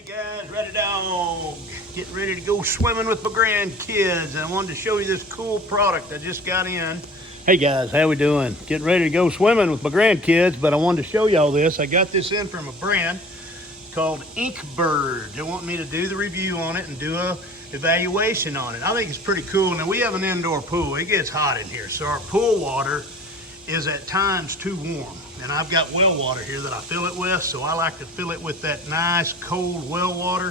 Hey guys, Rowdydawg. Getting ready to go swimming with my grandkids. And I wanted to show you this cool product I just got in. Hey guys, how we doing? Getting ready to go swimming with my grandkids, but I wanted to show y'all this. I got this in from a brand called INKBIRD. They want me to do the review on it and do a evaluation on it. I think it's pretty cool. Now we have an indoor pool. It gets hot in here, so our pool water is at times too warm. And I've got well water here that I fill it with, so I like to fill it with that nice cold well water.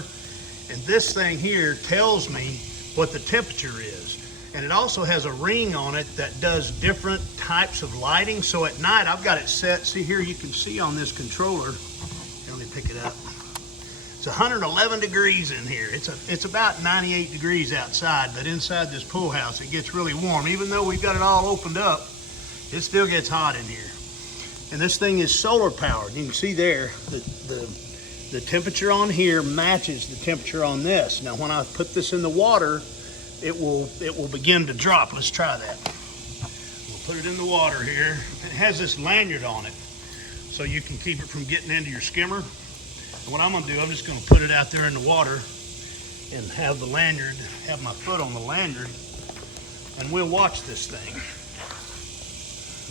And this thing here tells me what the temperature is. And it also has a ring on it that does different types of lighting. So at night I've got it set, see here, you can see on this controller, let me pick it up. It's 111 degrees in here. It's about 98 degrees outside, but inside this pool house it gets really warm. Even though we've got it all opened up, it still gets hot in here. And this thing is solar powered. You can see there the temperature on here matches the temperature on this. Now when I put this in the water, it will begin to drop. Let's try that. We'll put it in the water here. It has this lanyard on it, so you can keep it from getting into your skimmer. And what I'm gonna do, I'm just gonna put it out there in the water and have the lanyard, have my foot on the lanyard, and we'll watch this thing.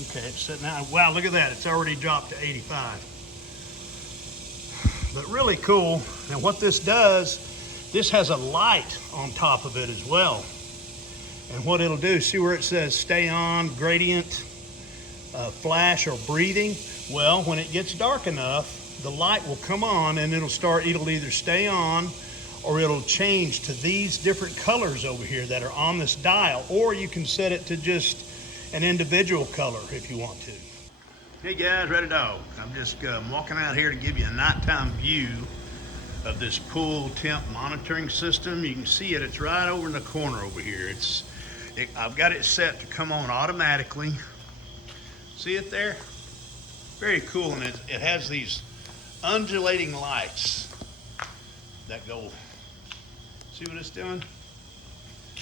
Okay, it's sitting out. Wow, look at that. It's already dropped to 85. But really cool. Now what this does, this has a light on top of it as well. And what it'll do, see where it says stay on, gradient, flash, or breathing? Well, when it gets dark enough, the light will come on and it'll either stay on or it'll change to these different colors over here that are on this dial, or you can set it to just an individual color if you want to. Hey guys, Rowdydawg. I'm just walking out here to give you a nighttime view of this pool temp monitoring system. You can see it, it's right over in the corner over here. I've got it set to come on automatically. See it there? Very cool, and it has these undulating lights that go, see what it's doing?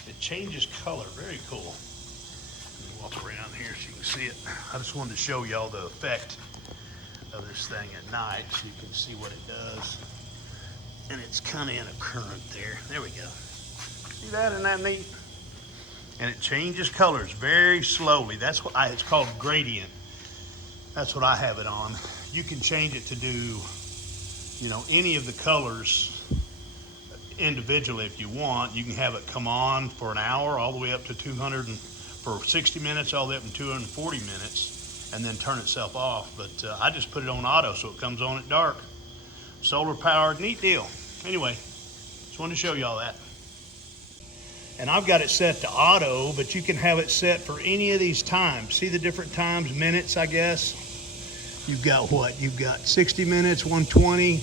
It changes color, very cool. Walk around here so you can see it. I just wanted to show y'all the effect of this thing at night so you can see what it does. And it's kind of in a current there. There we go. See that? Isn't that neat? And it changes colors very slowly. That's what it's called gradient. That's what I have it on. You can change it to do, you know, any of the colors individually if you want. You can have it come on for an hour all the way up to 200 and for 60 minutes all the way up to 240 minutes and then turn itself off. But I just put it on auto so it comes on at dark. Solar powered, neat deal. Anyway, just wanted to show y'all that. And I've got it set to auto, but you can have it set for any of these times. See the different times, minutes, I guess. You've got what? You've got 60 minutes, 120,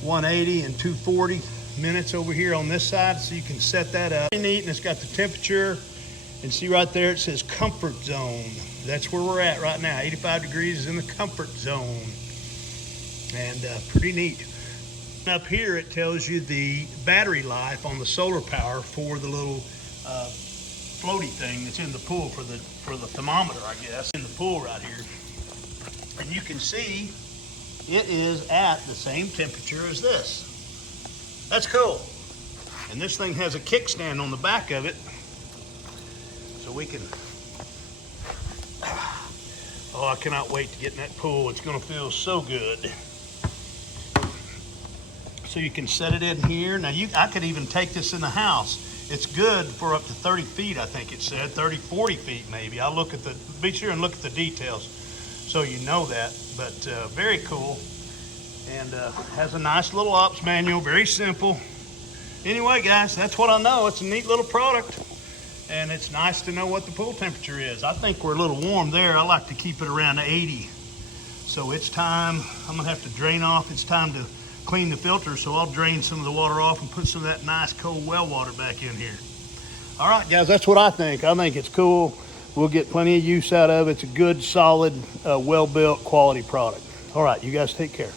180, and 240 minutes over here on this side. So you can set that up. Pretty neat, and it's got the temperature. And see right there, it says comfort zone. That's where we're at right now. 85 degrees is in the comfort zone. And pretty neat. Up here, it tells you the battery life on the solar power for the little floaty thing that's in the pool for the thermometer, I guess, in the pool right here. And you can see it is at the same temperature as this. That's cool. And this thing has a kickstand on the back of it. So we can, oh, I cannot wait to get in that pool. It's gonna feel so good. So you can set it in here. Now I could even take this in the house. It's good for up to 30 feet, I think it said, 30, 40 feet maybe. I'll look at be sure and look at the details so you know that. But very cool. And has a nice little ops manual, very simple. Anyway, guys, that's what I know. It's a neat little product. And it's nice to know what the pool temperature is. I think we're a little warm there. I like to keep it around 80. So it's time, I'm gonna have to drain off. It's time to clean the filter, so I'll drain some of the water off and put some of that nice cold well water back in here. All right, guys, that's what I think. I think it's cool. We'll get plenty of use out of it. It's a good, solid, well-built, quality product. All right, you guys take care.